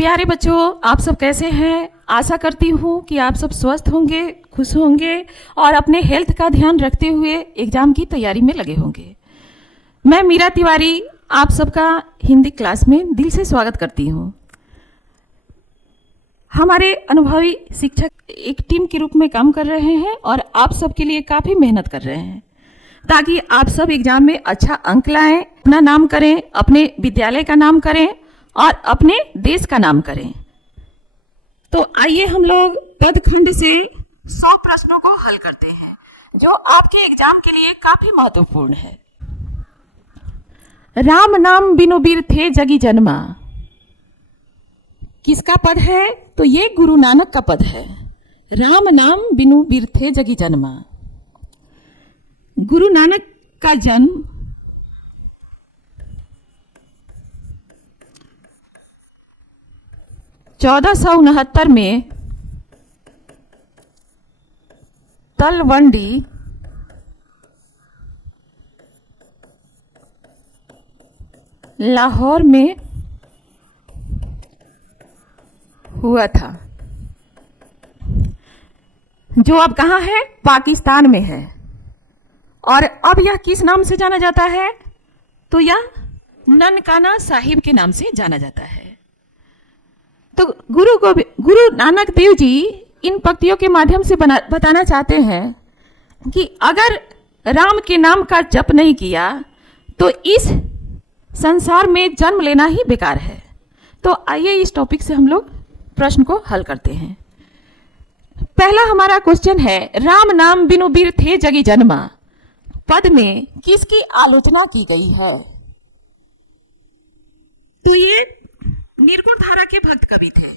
प्यारे बच्चों, आप सब कैसे हैं? आशा करती हूँ कि आप सब स्वस्थ होंगे, खुश होंगे और अपने हेल्थ का ध्यान रखते हुए एग्जाम की तैयारी में लगे होंगे। मैं मीरा तिवारी आप सबका हिंदी क्लास में दिल से स्वागत करती हूँ। हमारे अनुभवी शिक्षक एक टीम के रूप में काम कर रहे हैं और आप सबके लिए काफ़ी मेहनत कर रहे हैं ताकि आप सब एग्जाम में अच्छा अंक लाएं, अपना नाम करें, अपने विद्यालय का नाम करें और अपने देश का नाम करें। तो आइए हम लोग पदखंड से 100 प्रश्नों को हल करते हैं जो आपके एग्जाम के लिए काफी महत्वपूर्ण है। राम नाम बिनु बीर थे जगी जन्मा, किसका पद है? तो ये गुरु नानक का पद है। राम नाम बिनु बीर थे जगी जन्मा। गुरु नानक का जन्म 1469 में तलवंडी लाहौर में हुआ था, जो अब कहाँ है? पाकिस्तान में है। और अब यह किस नाम से जाना जाता है? तो यह ननकाना साहिब के नाम से जाना जाता है। तो गुरु नानक देव जी इन पंक्तियों के माध्यम से बताना चाहते हैं कि अगर राम के नाम का जप नहीं किया तो इस संसार में जन्म लेना ही बेकार है। तो आइए इस टॉपिक से हम लोग प्रश्न को हल करते हैं। पहला हमारा क्वेश्चन है, राम नाम बिनु बीर थे जगी जन्मा पद में किसकी आलोचना की गई है? तो ये निर्गुण धारा के भक्त कवि थे।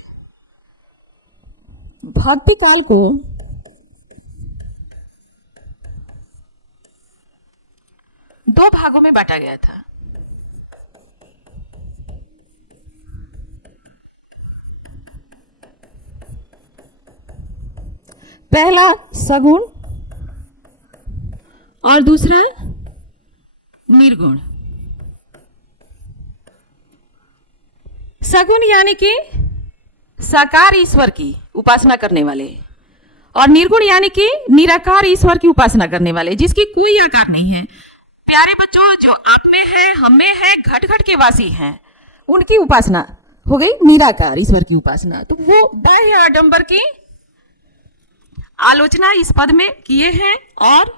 भक्ति काल को दो भागों में बांटा गया था। पहला सगुण और दूसरा निर्गुण। सगुण यानी कि साकार ईश्वर की उपासना करने वाले और निर्गुण यानी कि निराकार ईश्वर की उपासना करने वाले, जिसकी कोई आकार नहीं है। प्यारे बच्चों, जो आप में है, हम में है, घट घट के वासी हैं, उनकी उपासना हो गई निराकार ईश्वर की उपासना। तो वो बाह्य आडंबर की आलोचना इस पद में किए हैं और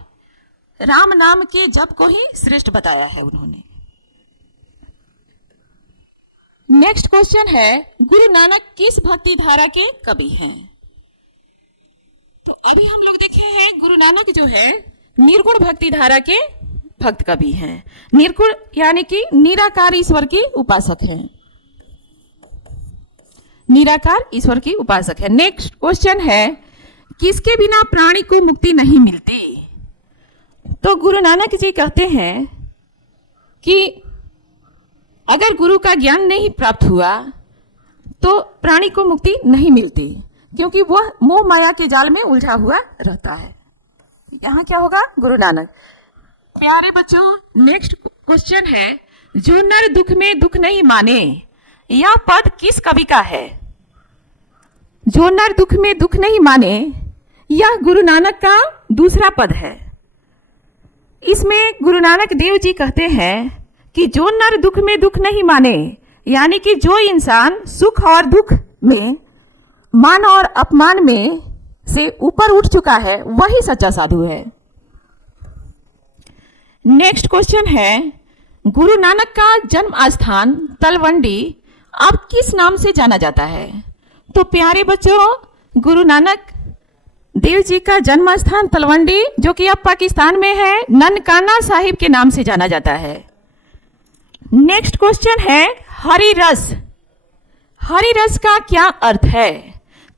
राम नाम के जप को ही श्रेष्ठ बताया है उन्होंने। नेक्स्ट क्वेश्चन है, गुरु नानक किस भक्ति धारा के कवि हैं? तो अभी हम लोग देखे हैं गुरु नानक जो है निर्गुण भक्ति धारा के भक्त कवि हैं। निर्गुण यानी कि निराकार ईश्वर के उपासक हैं, निराकार ईश्वर की उपासक है। नेक्स्ट क्वेश्चन है, किसके बिना प्राणी को मुक्ति नहीं मिलती? तो गुरु नानक जी कहते हैं कि अगर गुरु का ज्ञान नहीं प्राप्त हुआ तो प्राणी को मुक्ति नहीं मिलती, क्योंकि वह मोह माया के जाल में उलझा हुआ रहता है। यहाँ क्या होगा? गुरु नानक। प्यारे बच्चों, नेक्स्ट क्वेश्चन है, जो नर दुख में दुख नहीं माने, यह पद किस कवि का है? जो नर दुख में दुख नहीं माने, यह गुरु नानक का दूसरा पद है। इसमें गुरु नानक देव जी कहते हैं कि जो नर दुख में दुख नहीं माने, यानी कि जो इंसान सुख और दुख में, मान और अपमान में से ऊपर उठ चुका है, वही सच्चा साधु है। नेक्स्ट क्वेश्चन है, गुरु नानक का जन्म स्थान तलवंडी अब किस नाम से जाना जाता है? तो प्यारे बच्चों, गुरु नानक देव जी का जन्म स्थान तलवंडी, जो कि अब पाकिस्तान में है, ननकाना साहिब के नाम से जाना जाता है। नेक्स्ट क्वेश्चन है, हरि रस। हरि रस का क्या अर्थ है?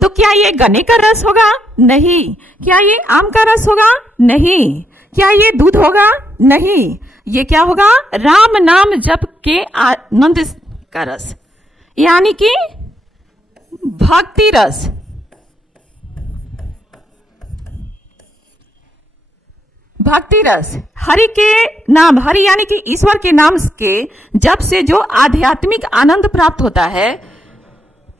तो क्या ये गन्ने का रस होगा? नहीं। क्या ये आम का रस होगा? नहीं। क्या ये दूध होगा? नहीं। ये क्या होगा? राम नाम जप के आनंद का रस, यानी कि भक्ति रस। भक्ति रस, हरि के नाम, हरि यानी कि ईश्वर के नाम के जप से जो आध्यात्मिक आनंद प्राप्त होता है,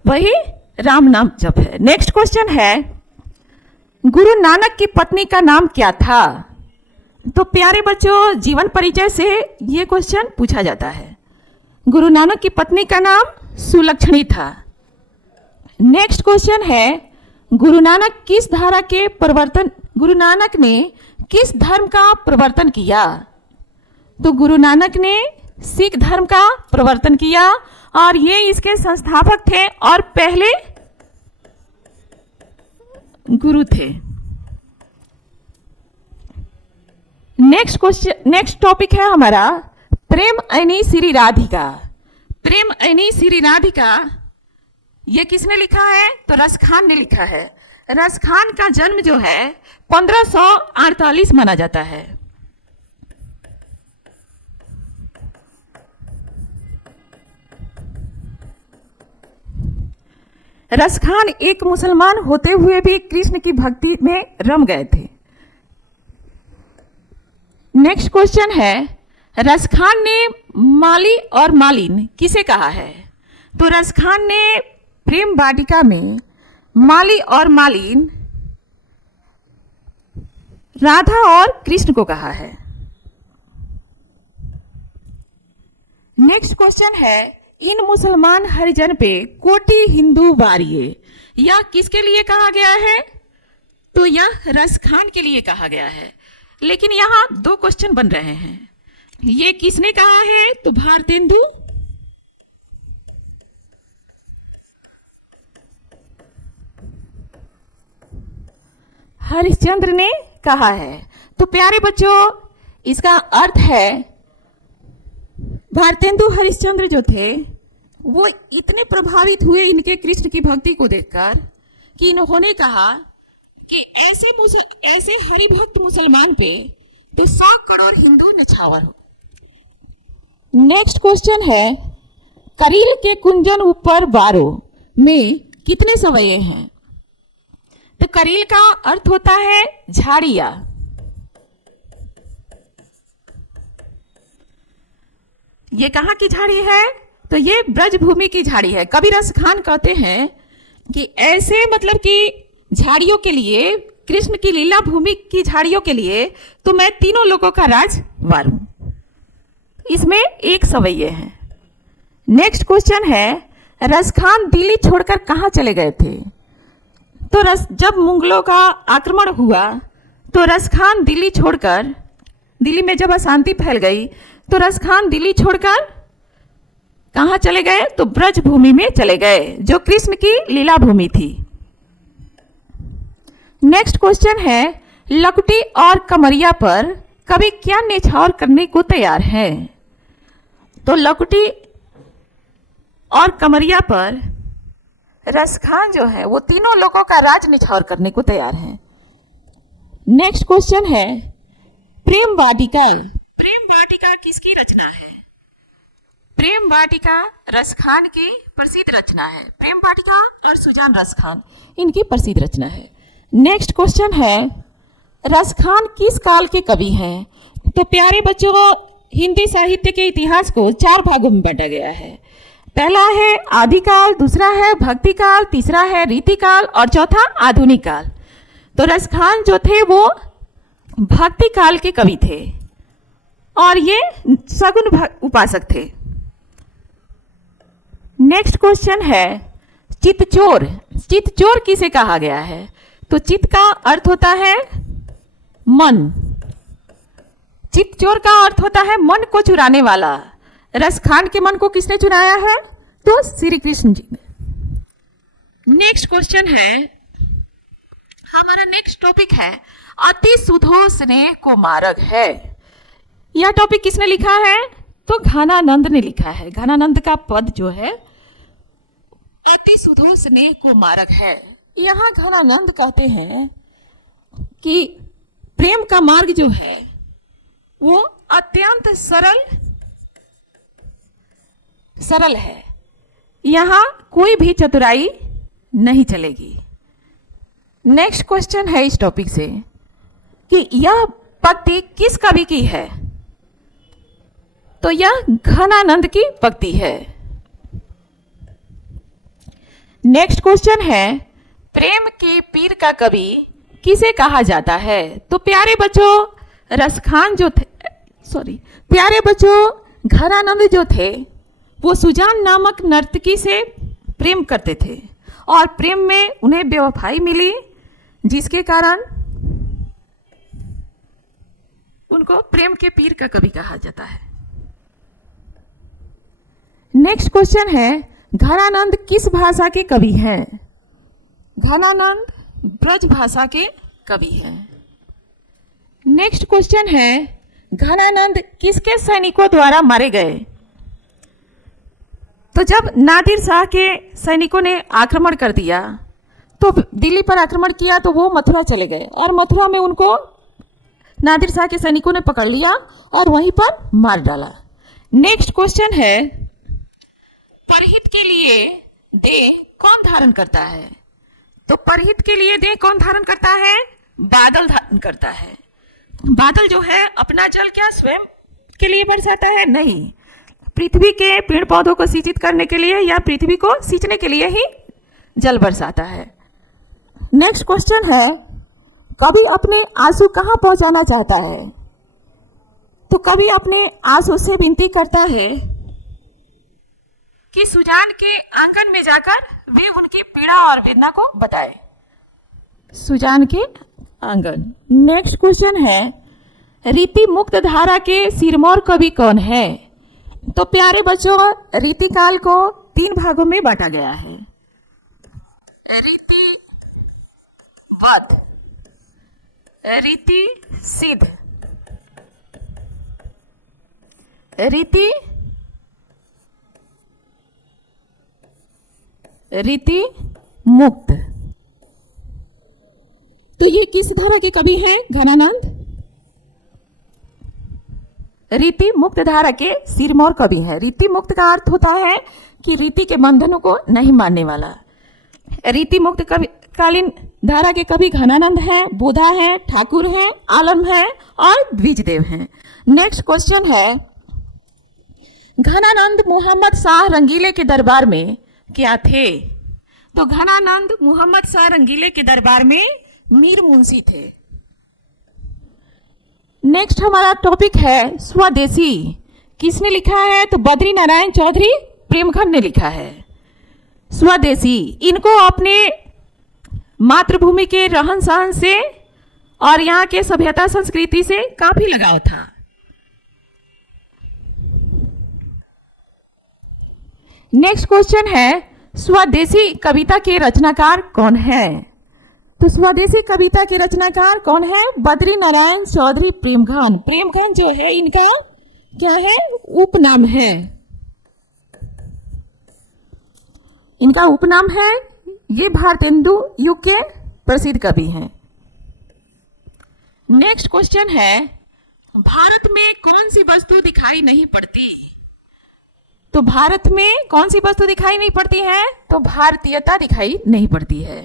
वही राम नाम जप है। नेक्स्ट क्वेश्चन है, गुरु नानक की पत्नी का नाम क्या था? तो प्यारे बच्चों, जीवन परिचय से ये क्वेश्चन पूछा जाता है। गुरु नानक की पत्नी का नाम सुलक्षणी था। नेक्स्ट क्वेश्चन है, गुरु नानक ने किस धर्म का प्रवर्तन किया? तो गुरु नानक ने सिख धर्म का प्रवर्तन किया और ये इसके संस्थापक थे और पहले गुरु थे। नेक्स्ट टॉपिक है हमारा प्रेम ऐनी श्री राधिका। प्रेम ऐनी श्री राधिका ये किसने लिखा है? तो रसखान ने लिखा है। रसखान का जन्म जो है 1548 माना जाता है। रसखान एक मुसलमान होते हुए भी कृष्ण की भक्ति में रम गए थे। नेक्स्ट क्वेश्चन है, रसखान ने माली और मालिन किसे कहा है? तो रसखान ने प्रेम वाटिका में माली और मालिन राधा और कृष्ण को कहा है। नेक्स्ट क्वेश्चन है, इन मुसलमान हरिजन पे कोटि हिंदू वारिये यह किसके लिए कहा गया है? तो यह रसखान के लिए कहा गया है। लेकिन यहां दो क्वेश्चन बन रहे हैं। ये किसने कहा है? तो भारतेंदु हरिश्चंद्र ने कहा है। तो प्यारे बच्चों, इसका अर्थ है भारतेंदु हरिश्चंद्र जो थे वो इतने प्रभावित हुए इनके कृष्ण की भक्ति को देखकर कि इन्होंने कहा कि ऐसे हरिभक्त मुसलमान पे तो 100 करोड़ हिंदू नछावर हो। नेक्स्ट क्वेश्चन है, करील के कुंजन ऊपर बारो में कितने सवये हैं? तो करील का अर्थ होता है झाड़िया। ये कहाँ की झाड़ी है? तो ये ब्रजभूमि की झाड़ी है। कबीर रसखान कहते हैं कि ऐसे मतलब कि झाड़ियों के लिए, कृष्ण की लीला भूमि की झाड़ियों के लिए तो मैं तीनों लोगों का राज वारूं। इसमें एक सवैये है। नेक्स्ट क्वेश्चन है, रसखान दिल्ली छोड़कर कहाँ चले गए थे? तो जब मुगलों का आक्रमण हुआ तो रसखान दिल्ली छोड़कर, दिल्ली में जब अशांति फैल गई तो रसखान दिल्ली छोड़कर कहाँ चले गए? तो ब्रजभूमि में चले गए जो कृष्ण की लीला भूमि थी। नेक्स्ट क्वेश्चन है, लकुटी और कमरिया पर कवि क्या न्यौछावर करने को तैयार है? तो लकुटी और कमरिया पर रसखान जो है वो तीनों लोगों का राज न्यौछावर करने को तैयार है। नेक्स्ट क्वेश्चन है, प्रेम वाटिका। प्रेम वाटिका किसकी रचना है? प्रेम वाटिका रसखान की प्रसिद्ध रचना है। प्रेम वाटिका और सुजान रसखान इनकी प्रसिद्ध रचना है। नेक्स्ट क्वेश्चन है, रसखान किस काल के कवि हैं? तो प्यारे बच्चों, हिंदी साहित्य के इतिहास को 4 भागों में बांटा गया है। पहला है आदिकाल, दूसरा है भक्ति काल, तीसरा है रीतिकाल और चौथा आधुनिक काल। तो रसखान जो थे वो भक्ति काल के कवि थे और ये सगुन उपासक थे। नेक्स्ट क्वेश्चन है, चित्तचोर। चित्तचोर किसे कहा गया है? तो चित्त का अर्थ होता है मन। चित्तचोर का अर्थ होता है मन को चुराने वाला। रसखान के मन को किसने चुराया है? तो श्री कृष्ण जी ने। नेक्स्ट क्वेश्चन है, हमारा नेक्स्ट टॉपिक है अति सुधो स्नेह को मार्ग है। यह टॉपिक किसने लिखा है? तो घनानंद ने लिखा है। घनानंद का पद जो है अति सुधो स्नेह को मार्ग है। यहाँ घनानंद कहते हैं कि प्रेम का मार्ग जो है वो अत्यंत सरल है। यहाँ कोई भी चतुराई नहीं चलेगी। नेक्स्ट क्वेश्चन है इस टॉपिक से कि यह पंक्ति किस कवि की है? तो यह घनानंद की पंक्ति है। नेक्स्ट क्वेश्चन है, प्रेम के पीर का कवि किसे कहा जाता है? तो प्यारे बच्चों, रसखान जो थे, प्यारे बच्चों, घनानंद जो थे वो सुजान नामक नर्तकी से प्रेम करते थे और प्रेम में उन्हें बेवफाई मिली, जिसके कारण उनको प्रेम के पीर का कवि कहा जाता है। नेक्स्ट क्वेश्चन है, घनानंद किस भाषा के कवि हैं? घनानंद ब्रज भाषा के कवि हैं। नेक्स्ट क्वेश्चन है, घनानंद किसके सैनिकों द्वारा मारे गए? तो जब नादिर शाह के सैनिकों ने आक्रमण कर दिया, तो दिल्ली पर आक्रमण किया, तो वो मथुरा चले गए और मथुरा में उनको नादिर शाह के सैनिकों ने पकड़ लिया और वहीं पर मार डाला। नेक्स्ट क्वेश्चन है, परहित के लिए देह कौन धारण करता है? तो परहित के लिए देह कौन धारण करता है? बादल धारण करता है। बादल जो है अपना जल क्या स्वयं के लिए बरसाता है? नहीं, पृथ्वी के पेड़ पौधों को सिंचित करने के लिए या पृथ्वी को सींचने के लिए ही जल बरसाता है। नेक्स्ट क्वेश्चन है, कवि अपने आंसू कहाँ पहुंचाना चाहता है? तो कवि अपने आंसू से विनती करता है कि सुजान के आंगन में जाकर वे उनकी पीड़ा और वेदना को बताए। सुजान के आंगन। नेक्स्ट क्वेश्चन है, रीति मुक्त धारा के सिरमौर कवि कौन है? तो प्यारे बच्चों, रीतिकाल को 3 भागों में बांटा गया है। रीति वध, रीति सिद्ध, रीति मुक्त। तो ये किस धारा के कवि हैं? घनानंद रीति मुक्त धारा के सिरमौर कवि हैं। रीति मुक्त का अर्थ होता है कि रीति के बंधनों को नहीं मानने वाला। रीति मुक्त कवि कालीन धारा के कवि घनानंद हैं, बोधा हैं, ठाकुर हैं, आलम हैं और द्विजदेव हैं। नेक्स्ट क्वेश्चन है, घनानंद मोहम्मद शाह रंगीले के दरबार में क्या थे? तो घनानंद मोहम्मद शाह रंगीले के दरबार में मीर मुंशी थे। नेक्स्ट हमारा टॉपिक है स्वदेशी। किसने लिखा है? तो बद्री नारायण चौधरी प्रेमखंड ने लिखा है। स्वदेशी, इनको अपने मातृभूमि के रहन सहन से और यहाँ के सभ्यता संस्कृति से काफी लगाव था। नेक्स्ट क्वेश्चन है, स्वदेशी कविता के रचनाकार कौन है? तो स्वदेशी कविता के रचनाकार कौन है? बद्री नारायण चौधरी प्रेमखंड। प्रेमखंड जो है इनका क्या है? उपनाम है। इनका उपनाम है। ये भारतेंदु युग के प्रसिद्ध कवि हैं। नेक्स्ट क्वेश्चन है, भारत में कौन सी वस्तु दिखाई नहीं पड़ती? तो भारत में कौन सी वस्तु दिखाई नहीं पड़ती है? तो भारतीयता दिखाई नहीं पड़ती है।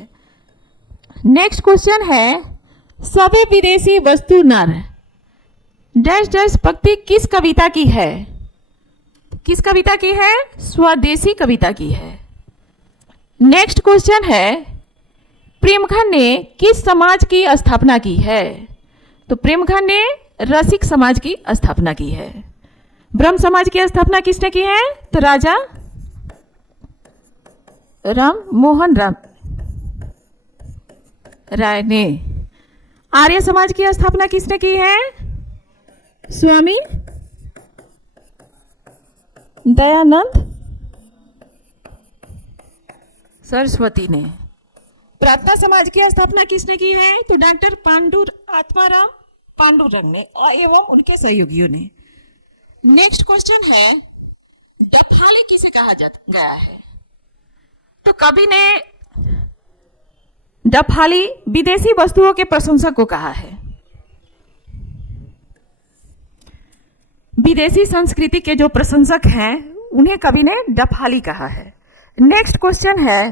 नेक्स्ट क्वेश्चन है, सबे विदेशी वस्तु नर डैश डैश पंक्ति किस कविता की है? किस कविता की है? स्वदेशी कविता की है। नेक्स्ट क्वेश्चन है, प्रेमखंड ने किस समाज की स्थापना की है? तो प्रेमखंड ने रसिक समाज की स्थापना की है। ब्रह्म समाज की स्थापना किसने की है? तो राजा राम मोहन राय ने। आर्य समाज की स्थापना किसने की है? स्वामी दयानंद सरस्वती ने। प्रार्थना समाज की स्थापना किसने की है? तो डॉक्टर आत्माराम पांडुरंग ने एवं उनके सहयोगियों ने। नेक्स्ट क्वेश्चन है, डफाली किसे कहा गया है? तो कवि ने डफाली विदेशी वस्तुओं के प्रशंसक को कहा है। विदेशी संस्कृति के जो प्रशंसक हैं उन्हें कवि ने डफाली कहा है। नेक्स्ट क्वेश्चन है,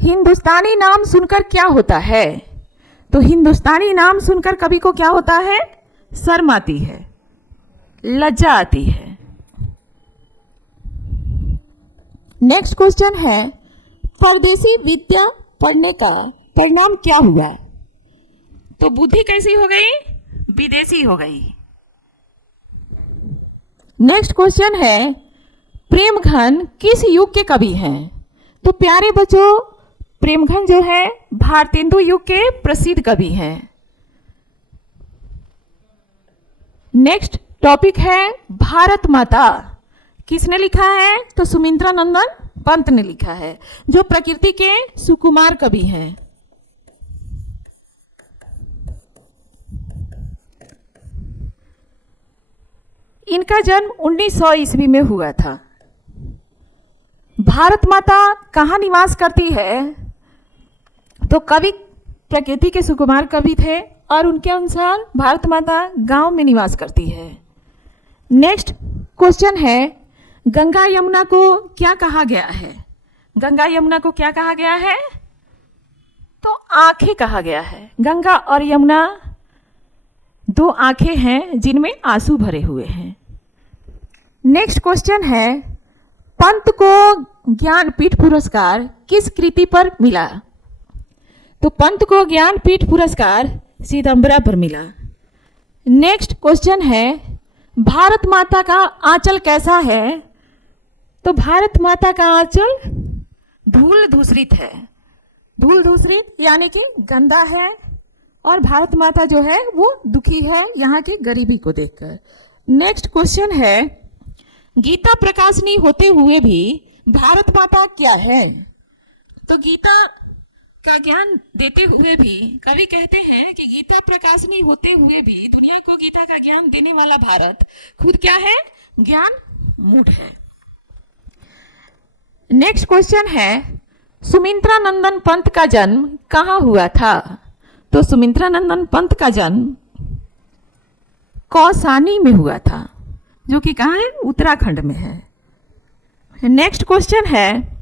हिंदुस्तानी नाम सुनकर क्या होता है? तो हिंदुस्तानी नाम सुनकर कवि को क्या होता है? शर्म आती है, लज्जा आती है। नेक्स्ट क्वेश्चन है, परदेसी विद्या पढ़ने का परिणाम क्या हुआ? तो बुद्धि कैसी हो गई? विदेशी हो गई। नेक्स्ट क्वेश्चन है, प्रेमघन किस युग के कवि हैं? तो प्यारे बच्चों, प्रेमघन जो है भारतेंदु युग के प्रसिद्ध कवि हैं। नेक्स्ट टॉपिक है भारत माता, किसने लिखा है? तो सुमित्रा नंदन पंत ने लिखा है, जो प्रकृति के सुकुमार कवि हैं। इनका जन्म 1900 ईस्वी में हुआ था। भारत माता कहाँ निवास करती है? तो कवि प्रकृति के सुकुमार कवि थे और उनके अनुसार भारत माता गांव में निवास करती है। नेक्स्ट क्वेश्चन है, गंगा यमुना को क्या कहा गया है? गंगा यमुना को क्या कहा गया है? तो आंखें कहा गया है। गंगा और यमुना दो आंखें हैं जिनमें आंसू भरे हुए हैं। नेक्स्ट क्वेश्चन है, पंत को ज्ञानपीठ पुरस्कार किस कृति पर मिला? तो पंत को ज्ञानपीठ पुरस्कार सिदंबरा पर मिला। नेक्स्ट क्वेश्चन है, भारत माता का आंचल कैसा है? तो भारत माता का आंचल धूल धूसरित है। धूल धूसरित यानी कि गंदा है, और भारत माता जो है वो दुखी है यहाँ की गरीबी को देखकर। नेक्स्ट क्वेश्चन है, गीता प्रकाशनी होते हुए भी भारत माता क्या है? तो गीता का ज्ञान देते हुए भी कवि कहते हैं कि गीता प्रकाशनी होते हुए भी दुनिया को गीता का ज्ञान देने वाला भारत खुद क्या है? ज्ञान मूढ़ है। नेक्स्ट क्वेश्चन है, सुमित्रा नंदन पंत का जन्म कहाँ हुआ था? तो सुमित्रा नंदन पंत का जन्म कौसानी में हुआ था, जो कि कहाँ है? उत्तराखंड में है। नेक्स्ट क्वेश्चन है,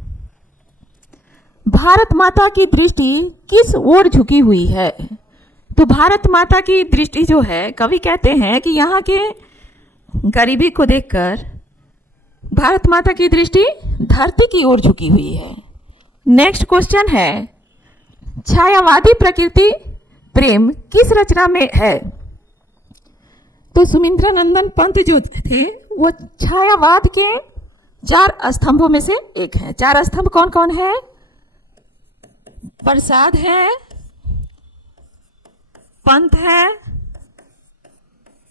भारत माता की दृष्टि किस ओर झुकी हुई है? तो भारत माता की दृष्टि जो है कवि कहते हैं कि यहाँ के गरीबी को देखकर भारत माता की दृष्टि धरती की ओर झुकी हुई है। नेक्स्ट क्वेश्चन है, छायावादी प्रकृति प्रेम किस रचना में है? तो सुमित्रा नंदन पंत जो थे वो छायावाद के 4 स्तंभों में से एक है। 4 स्तंभ कौन कौन है? प्रसाद है, पंत है,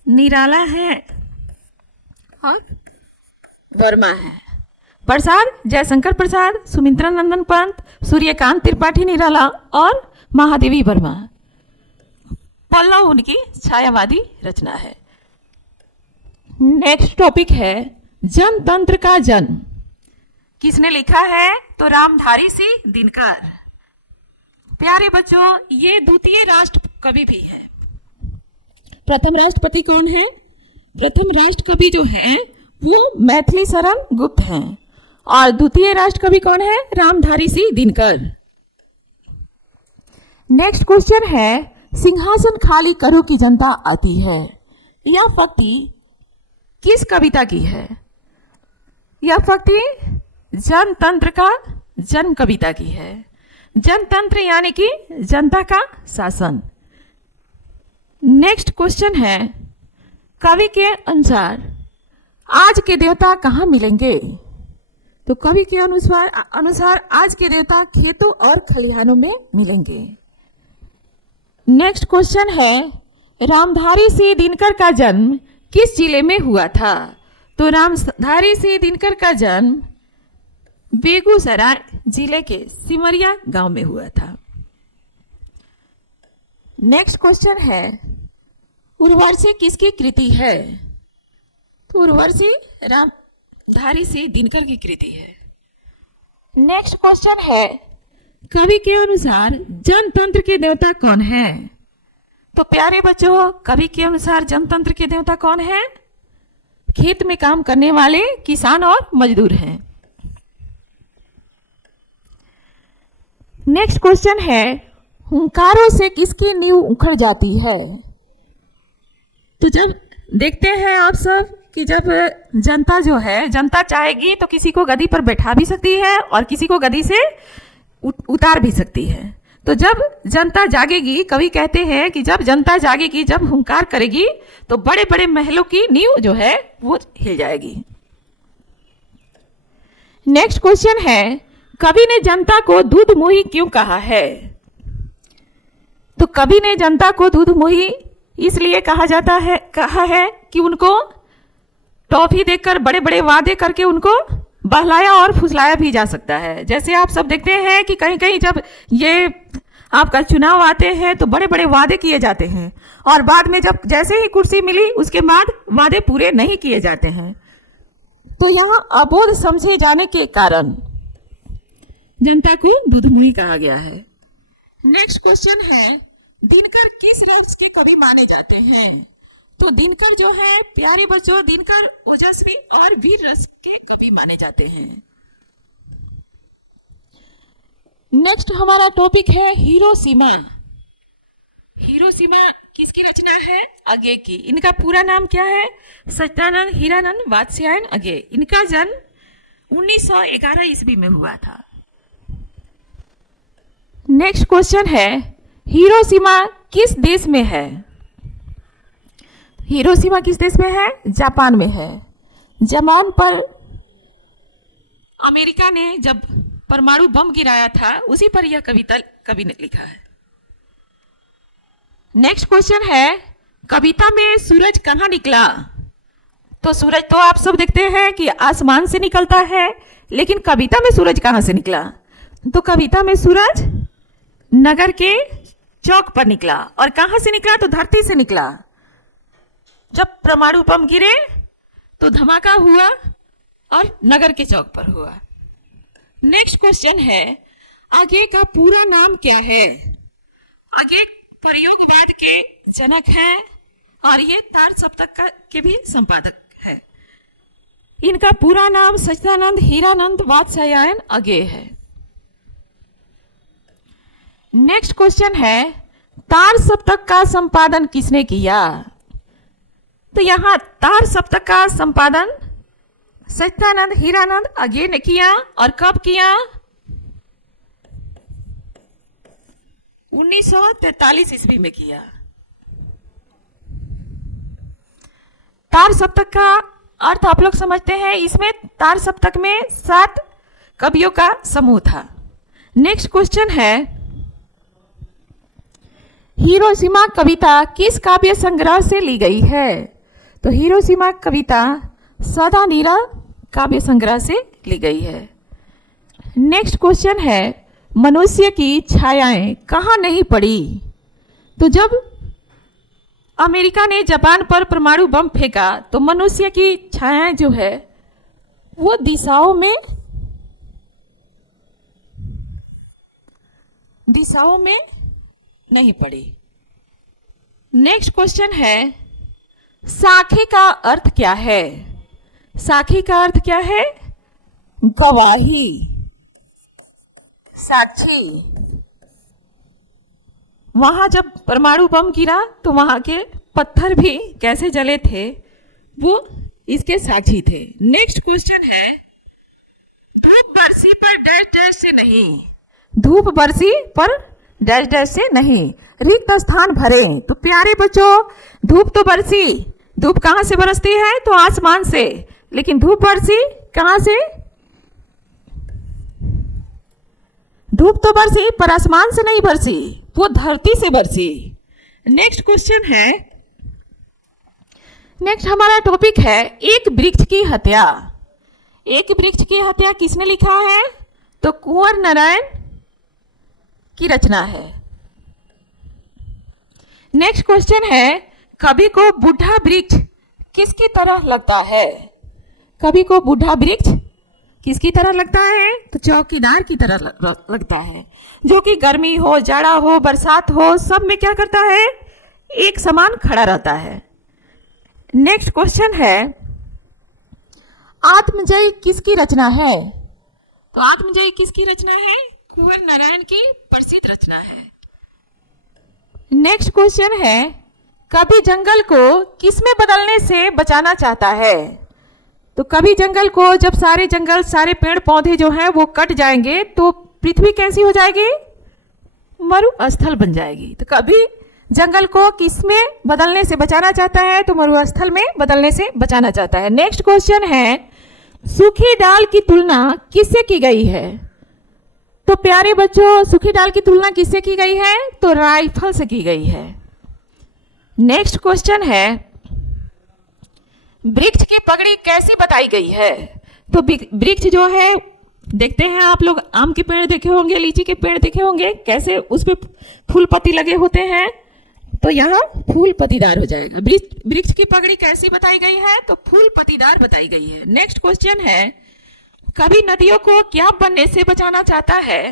निराला है और वर्मा है। प्रसाद जयशंकर प्रसाद, सुमित्रा नंदन पंत, सूर्यकांत त्रिपाठी निराला और महादेवी वर्मा। पल्लव उनकी छायावादी रचना है। नेक्स्ट टॉपिक है, जनतंत्र का जन्म किसने लिखा है? तो रामधारी सिंह दिनकर। प्यारे बच्चों, ये द्वितीय राष्ट्र कवि भी है। प्रथम राष्ट्रपति कौन है? प्रथम राष्ट्र कवि जो है वो मैथिली शरण गुप्त हैं, और द्वितीय राष्ट्र कवि कौन है? रामधारी सिंह दिनकर। नेक्स्ट क्वेश्चन है, सिंहासन खाली करो की जनता आती है। यह पंक्ति किस कविता की है? यह पंक्ति जनतंत्र का जन्म कविता की है। जनतंत्र यानी कि जनता का शासन। नेक्स्ट क्वेश्चन है, कवि के अनुसार आज के देवता कहाँ मिलेंगे? तो कवि के अनुसार आज के देवता खेतों और खलिहानों में मिलेंगे। नेक्स्ट क्वेश्चन है, रामधारी सिंह दिनकर का जन्म किस जिले में हुआ था? तो रामधारी सिंह दिनकर का जन्म बेगूसराय जिले के सिमरिया गांव में हुआ था। नेक्स्ट क्वेश्चन है, उर्वशी किसकी कृति है? तो उर्वशी रामधारी सिंह दिनकर की कृति है। नेक्स्ट क्वेश्चन है, कवि के अनुसार जनतंत्र के देवता कौन है? तो प्यारे बच्चों, कवि के अनुसार जनतंत्र के देवता कौन है? खेत में काम करने वाले किसान और मजदूर हैं। नेक्स्ट क्वेश्चन है, हुंकारों से किसकी नींव उखड़ जाती है? तो जब देखते हैं आप सब कि जब जनता जो है, जनता चाहेगी तो किसी को गद्दी पर बैठा भी सकती है और किसी को गद्दी से उतार भी सकती है। तो जब जनता जागेगी, कवि कहते हैं कि जब जनता जागेगी, जब हुंकार करेगी, तो बड़े बड़े महलों की नींव जो है वो हिल जाएगी। नेक्स्ट क्वेश्चन है, कवि ने जनता को दूध मोही क्यों कहा है? तो कवि ने जनता को दूध मोही इसलिए कहा है कि उनको टॉफी देकर, बड़े बड़े वादे करके उनको बहलाया और फुसलाया भी जा सकता है। जैसे आप सब देखते हैं कि कहीं कहीं जब ये आपका चुनाव आते हैं तो बड़े बड़े वादे किए जाते हैं और बाद में जब जैसे ही कुर्सी मिली उसके बाद वादे पूरे नहीं किए जाते हैं। तो यहाँ अबोध समझे जाने के कारण जनता को दूधमुही कहा गया है। नेक्स्ट क्वेश्चन है, दिनकर किस रस के कवि माने जाते हैं? तो दिनकर जो है, प्यारे बच्चों, दिनकर ओजस्वी और वीर रस के कवि माने जाते हैं। नेक्स्ट हमारा टॉपिक है हिरोशिमा। हिरोशिमा किसकी रचना है? अगे की। इनका पूरा नाम क्या है? सत्यानंद हीरानंद वात्स्यायन अगे। इनका जन्म 1911 ईस्वी में हुआ था। नेक्स्ट क्वेश्चन है, हिरोशिमा किस देश में है? हिरोशिमा किस देश में है? जापान में है। जापान पर अमेरिका ने जब परमाणु बम गिराया था, उसी पर यह कविता कवि ने लिखा है। नेक्स्ट क्वेश्चन है, कविता में सूरज कहाँ निकला? तो सूरज तो आप सब देखते हैं कि आसमान से निकलता है, लेकिन कविता में सूरज कहाँ से निकला? तो कविता में सूरज नगर के चौक पर निकला। और कहाँ से निकला? तो धरती से निकला। जब परमाणु बम गिरे तो धमाका हुआ और नगर के चौक पर हुआ। नेक्स्ट क्वेश्चन है, अगे का पूरा नाम क्या है? अगे प्रयोगवाद के जनक हैं और ये तार सप्तक के भी संपादक है। इनका पूरा नाम सच्चिदानंद हीरानंद वात्स्यायन अगे है। नेक्स्ट क्वेश्चन है, तार सप्तक का संपादन किसने किया? तो यहाँ तार सप्तक का संपादन सच्चिदानंद हीरानंद अगे ने किया। और कब किया? 1943 ईस्वी में किया। तार सप्तक का अर्थ आप लोग समझते हैं। इसमें तार सप्तक में 7 कवियों का समूह था। नेक्स्ट क्वेश्चन है, हिरोशिमा कविता किस काव्य संग्रह से ली गई है? तो हिरोशिमा कविता सदा नीरा काव्य संग्रह से ली गई है। नेक्स्ट क्वेश्चन है, मनुष्य की छायाएं कहाँ नहीं पड़ी? तो जब अमेरिका ने जापान पर परमाणु बम फेंका तो मनुष्य की छायाएं जो है वो दिशाओं में नहीं पड़ी। नेक्स्ट क्वेश्चन है, साखी का अर्थ क्या है? साखी का अर्थ क्या है? गवाही, साक्षी। वहां जब परमाणु बम गिरा तो वहां के पत्थर भी कैसे जले थे वो इसके साक्षी थे। नेक्स्ट क्वेश्चन है, धूप बरसी पर डैश डैश से नहीं। धूप बरसी पर डैश डैश से नहीं, रिक्त स्थान भरे। तो प्यारे बच्चों, धूप तो बरसी, धूप कहां से बरसती है? तो आसमान से। लेकिन धूप बरसी कहां से? धूप तो बरसी पर आसमान से नहीं बरसी, वो धरती से बरसी। नेक्स्ट क्वेश्चन है, नेक्स्ट हमारा टॉपिक है एक वृक्ष की हत्या। एक वृक्ष की हत्या किसने लिखा है? तो कुंवर नारायण की रचना है। नेक्स्ट क्वेश्चन है, कवि को बूढ़ा वृक्ष किसकी तरह लगता है? कवि को बूढ़ा वृक्ष किसकी तरह लगता है? तो चौकीदार की तरह लगता है, जो कि गर्मी हो, जाड़ा हो, बरसात हो, सब में क्या करता है? एक समान खड़ा रहता है। नेक्स्ट क्वेश्चन है, आत्मजयी किसकी रचना है? तो आत्मजयी किसकी रचना है? कुंवर नारायण की प्रसिद्ध रचना है। नेक्स्ट क्वेश्चन है, कवि जंगल को किसमें बदलने से बचाना चाहता है? तो कवि जंगल को जब सारे जंगल, सारे पेड़ पौधे जो हैं वो कट जाएंगे तो पृथ्वी कैसी हो जाएगी? मरुस्थल बन जाएगी। तो कभी जंगल को किस में बदलने से बचाना चाहता है? तो मरुस्थल में बदलने से बचाना चाहता है। नेक्स्ट क्वेश्चन है, सूखी दाल की तुलना किससे की गई है? तो प्यारे बच्चों, सूखी दाल की तुलना किससे की गई है? तो राइफल से की गई है। नेक्स्ट क्वेश्चन है, वृक्ष की पगड़ी कैसी बताई गई है? तो वृक्ष जो है, देखते हैं आप लोग, आम के पेड़ देखे होंगे, लीची के पेड़ देखे होंगे, कैसे उस पे फूल पत्ती लगे होते हैं, तो यहाँ फूल पत्तीदार हो जाएगा। वृक्ष की पगड़ी कैसी बताई गई है? तो फूल पत्तीदार बताई गई है। नेक्स्ट क्वेश्चन है, कभी नदियों को क्या बनने से बचाना चाहता है?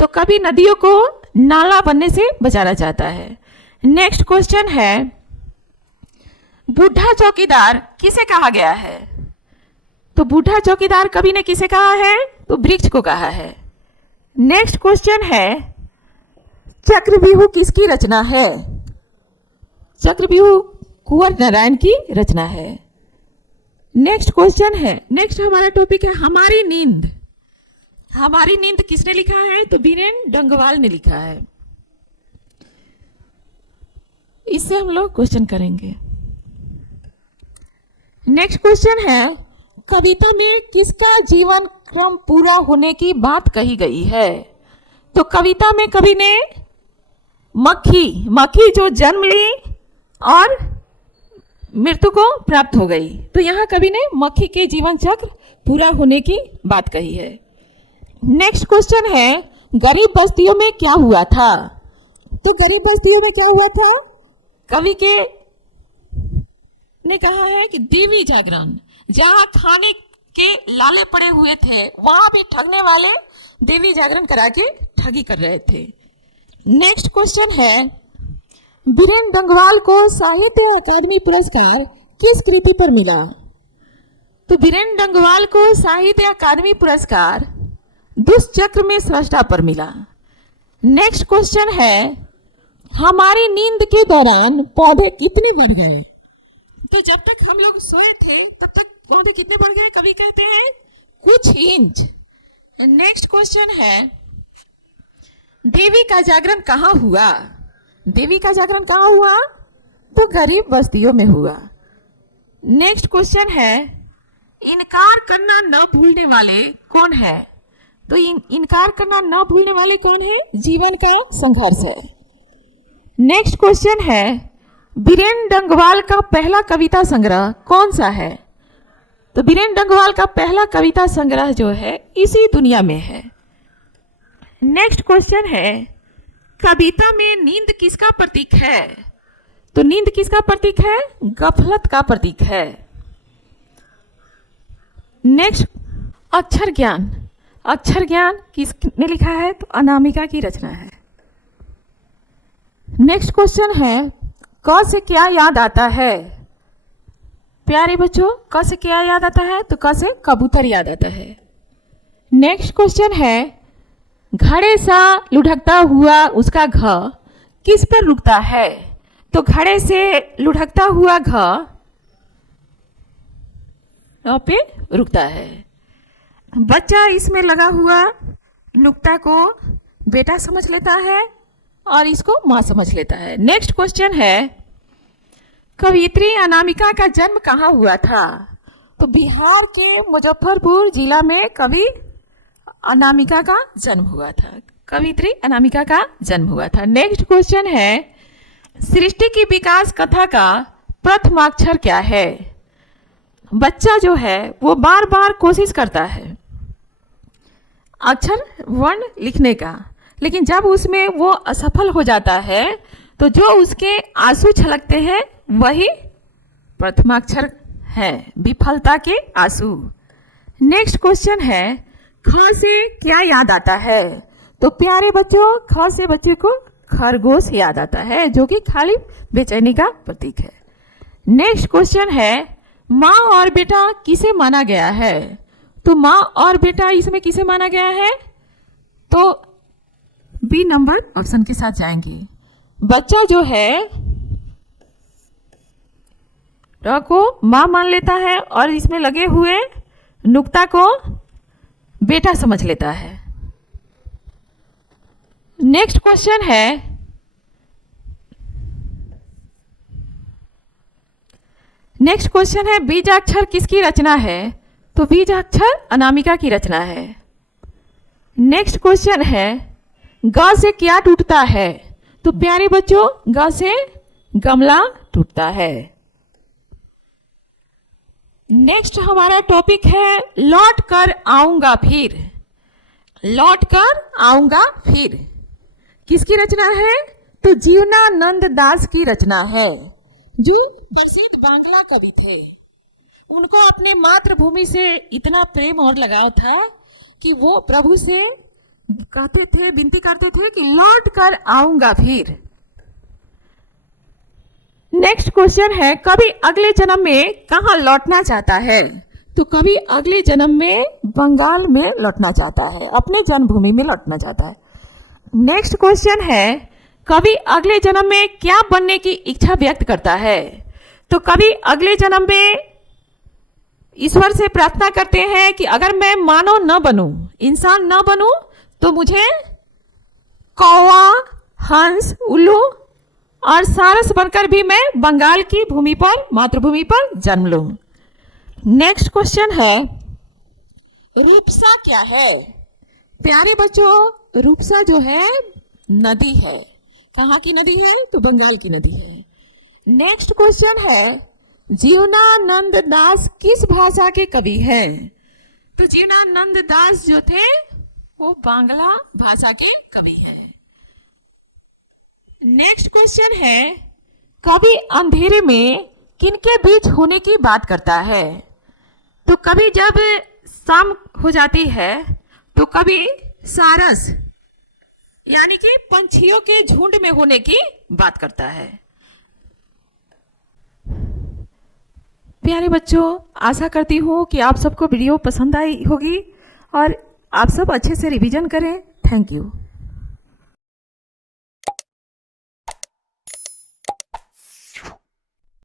तो कभी नदियों को नाला बनने से बचाना चाहता है। नेक्स्ट क्वेश्चन है, बूढ़ा चौकीदार किसे कहा गया है? तो बूढ़ा चौकीदार कवि ने किसे कहा है? तो वृक्ष को कहा है। नेक्स्ट क्वेश्चन है, चक्रव्यूह किसकी रचना है? चक्रव्यूह कुंवर नारायण की रचना है। नेक्स्ट क्वेश्चन है, नेक्स्ट हमारा टॉपिक है हमारी नींद। हमारी नींद किसने लिखा है? तो बीरेन डंगवाल ने लिखा है। इससे हम लोग क्वेश्चन करेंगे। नेक्स्ट क्वेश्चन है, कविता में किसका जीवन क्रम पूरा होने की बात कही गई है? तो कविता में कवि ने मक्खी जो जन्म ली और मृत्यु को प्राप्त हो गई, तो यहाँ कवि ने मक्खी के जीवन चक्र पूरा होने की बात कही है। नेक्स्ट क्वेश्चन है, गरीब बस्तियों में क्या हुआ था? तो गरीब बस्तियों में क्या हुआ था? कवि के ने कहा है कि देवी जागरण, जहां खाने के लाले पड़े हुए थे वहां भी ठगने वाले देवी जागरण करा के ठगी कर रहे थे। नेक्स्ट क्वेश्चन है, बीरेन डंगवाल को साहित्य अकादमी पुरस्कार किस कृति पर मिला? तो बीरेन डंगवाल को साहित्य अकादमी पुरस्कार दुष्चक्र में सृष्टा पर मिला। नेक्स्ट क्वेश्चन है, हमारी नींद के दौरान पौधे कितने बढ़ गए? तो जब तक हम लोग सोए थे तब तक पौधे कितने बढ़ गए? कवि कहते हैं कुछ इंच। नेक्स्ट क्वेश्चन है, देवी का जागरण कहाँ हुआ? देवी का जागरण कहाँ हुआ? तो गरीब बस्तियों में हुआ। नेक्स्ट क्वेश्चन है, इनकार करना न भूलने वाले कौन है? तो इनकार करना न भूलने वाले कौन है? जीवन का संघर्ष है। नेक्स्ट क्वेश्चन है, बीरेन डंगवाल का पहला कविता संग्रह कौन सा है? तो बीरेन डंगवाल का पहला कविता संग्रह जो है इसी दुनिया में है। नेक्स्ट क्वेश्चन है, कविता में नींद किसका प्रतीक है? तो नींद किसका प्रतीक है? गफलत का प्रतीक है। नेक्स्ट, अक्षर ज्ञान। अक्षर ज्ञान किसने लिखा है? तो अनामिका की रचना है। नेक्स्ट क्वेश्चन है, क से क्या याद आता है? प्यारे बच्चों, क से क्या याद आता है? तो क से कबूतर याद आता है। नेक्स्ट क्वेश्चन है, घड़े सा लुढ़कता हुआ उसका घ किस पर रुकता है? तो घड़े से लुढ़कता हुआ घ यहाँ पे रुकता है। बच्चा इसमें लगा हुआ नुक्ता को बेटा समझ लेता है और इसको माँ समझ लेता है। नेक्स्ट क्वेश्चन है, कवियत्री अनामिका का जन्म कहाँ हुआ था? तो बिहार के मुजफ्फरपुर जिला में कवि अनामिका का जन्म हुआ था। कवियत्री अनामिका का जन्म हुआ था। नेक्स्ट क्वेश्चन है, सृष्टि की विकास कथा का प्रथमाक्षर क्या है? बच्चा जो है वो बार बार कोशिश करता है अक्षर वर्ण लिखने का, लेकिन जब उसमें वो असफल हो जाता है तो जो उसके आंसू छलकते हैं वही प्रथमाक्षर है, विफलता के आंसू। नेक्स्ट क्वेश्चन है, ख से क्या याद आता है? तो प्यारे बच्चों, ख से बच्चे को खरगोश याद आता है, जो कि खाली बेचैनी का प्रतीक है। नेक्स्ट क्वेश्चन है, माँ और बेटा किसे माना गया है? तो माँ और बेटा इसमें किसे माना गया है? तो बी नंबर ऑप्शन के साथ जाएंगे। बच्चा जो है र को माँ मान लेता है और इसमें लगे हुए नुक्ता को बेटा समझ लेता है। नेक्स्ट क्वेश्चन है, बीजाक्षर किसकी रचना है? तो बीजाक्षर अनामिका की रचना है। नेक्स्ट क्वेश्चन है, ग से क्या टूटता है? तो प्यारे बच्चों, ग से गमला टूटता है। नेक्स्ट हमारा टॉपिक है लौट कर आऊंगा फिर। लौट कर आऊंगा फिर किसकी रचना है? तो जीवनानंद दास की रचना है, जो प्रसिद्ध बांग्ला कवि थे। उनको अपने मातृभूमि से इतना प्रेम और लगाव था कि वो प्रभु से कहते थे, विनती करते थे कि लौट कर आऊंगा फिर। नेक्स्ट क्वेश्चन है, कवि अगले जन्म में कहाँ लौटना चाहता है? तो कवि अगले जन्म में बंगाल में लौटना चाहता है, अपने जन्मभूमि में लौटना चाहता है। नेक्स्ट क्वेश्चन है, कवि अगले जन्म में क्या बनने की इच्छा व्यक्त करता है? तो कवि अगले जन्म में ईश्वर से प्रार्थना करते हैं कि अगर मैं मानव न बनूं, इंसान न बनूं, तो मुझे कौवा, हंस, उल्लू और सारस बनकर भी मैं बंगाल की भूमि पर, मातृभूमि पर जन्म लूं। नेक्स्ट क्वेश्चन है, रूपसा क्या है? प्यारे बच्चों, रूपसा जो है नदी है। कहाँ की नदी है? तो बंगाल की नदी है। नेक्स्ट क्वेश्चन है, जीवनानंद दास किस भाषा के कवि हैं? तो जीवनानंद दास जो थे वो बांग्ला भाषा के कवि हैं। नेक्स्ट क्वेश्चन है, कवि अंधेरे में किनके बीच होने की बात करता है? तो कवि जब शाम हो जाती है तो कवि सारस यानी कि पंछियों के झुंड में होने की बात करता है। प्यारे बच्चों, आशा करती हूँ कि आप सबको वीडियो पसंद आई होगी और आप सब अच्छे से रिवीजन करें। Thank you.